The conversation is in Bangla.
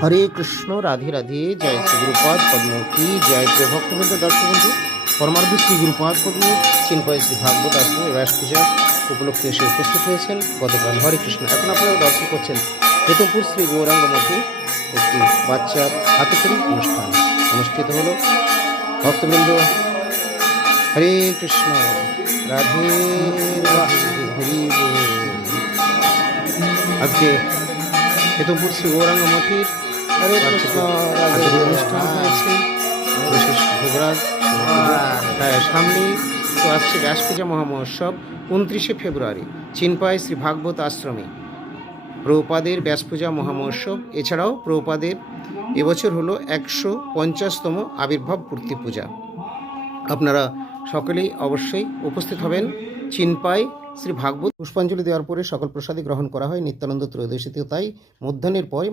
হরে কৃষ্ণ, রাধে রাধে। জয় শ্রী গুরুপাদ পদ্ম কি জয়। প্রিয় ভক্তবৃন্দ, দর্শক বন্ধু, পরমার্থ শ্রী গুরুপাদ পদ্ম চিন্ময় শ্রী ভাগবত আশ্রমে ব্যাস পূজা উপলক্ষে এসে উপস্থিত হয়েছেন গতকাল। হরে কৃষ্ণ। এখন আপনারা দর্শন করছেন হেতমপুর শ্রী গৌরাঙ্গ মঠে একটি বাচ্চার হাতেখড়ি অনুষ্ঠান অনুষ্ঠিত হলো। ভক্তবৃন্দ, হরে কৃষ্ণ, রাধে রাধে, হরি বল। আজকে হেতমপুর শ্রী গৌরাঙ্গ মঠের অনুষ্ঠান হয়েছে, বিশেষ ভোগরাজ। সামনেই তো আসছে ব্যাস পূজা মহামহোৎসব 29শে ফেব্রুয়ারি চিনপাই শ্রী ভাগবত আশ্রমে প্রভুপাদের ব্যাস পূজা মহামহোৎসব। এছাড়াও প্রভুপাদের এবছর হলো 150তম আবির্ভাব পূর্তি পূজা। আপনারা সকলেই অবশ্যই উপস্থিত হবেন। চিনপাই শ্রী ভাগবত পুষ্পাঞ্জলি দেওয়ার পরে সকল প্রসাদী গ্রহণ করা হয়। নিত্যানন্দ ত্রয়োদশীতেও তাই। মধ্যাহ্নের পরে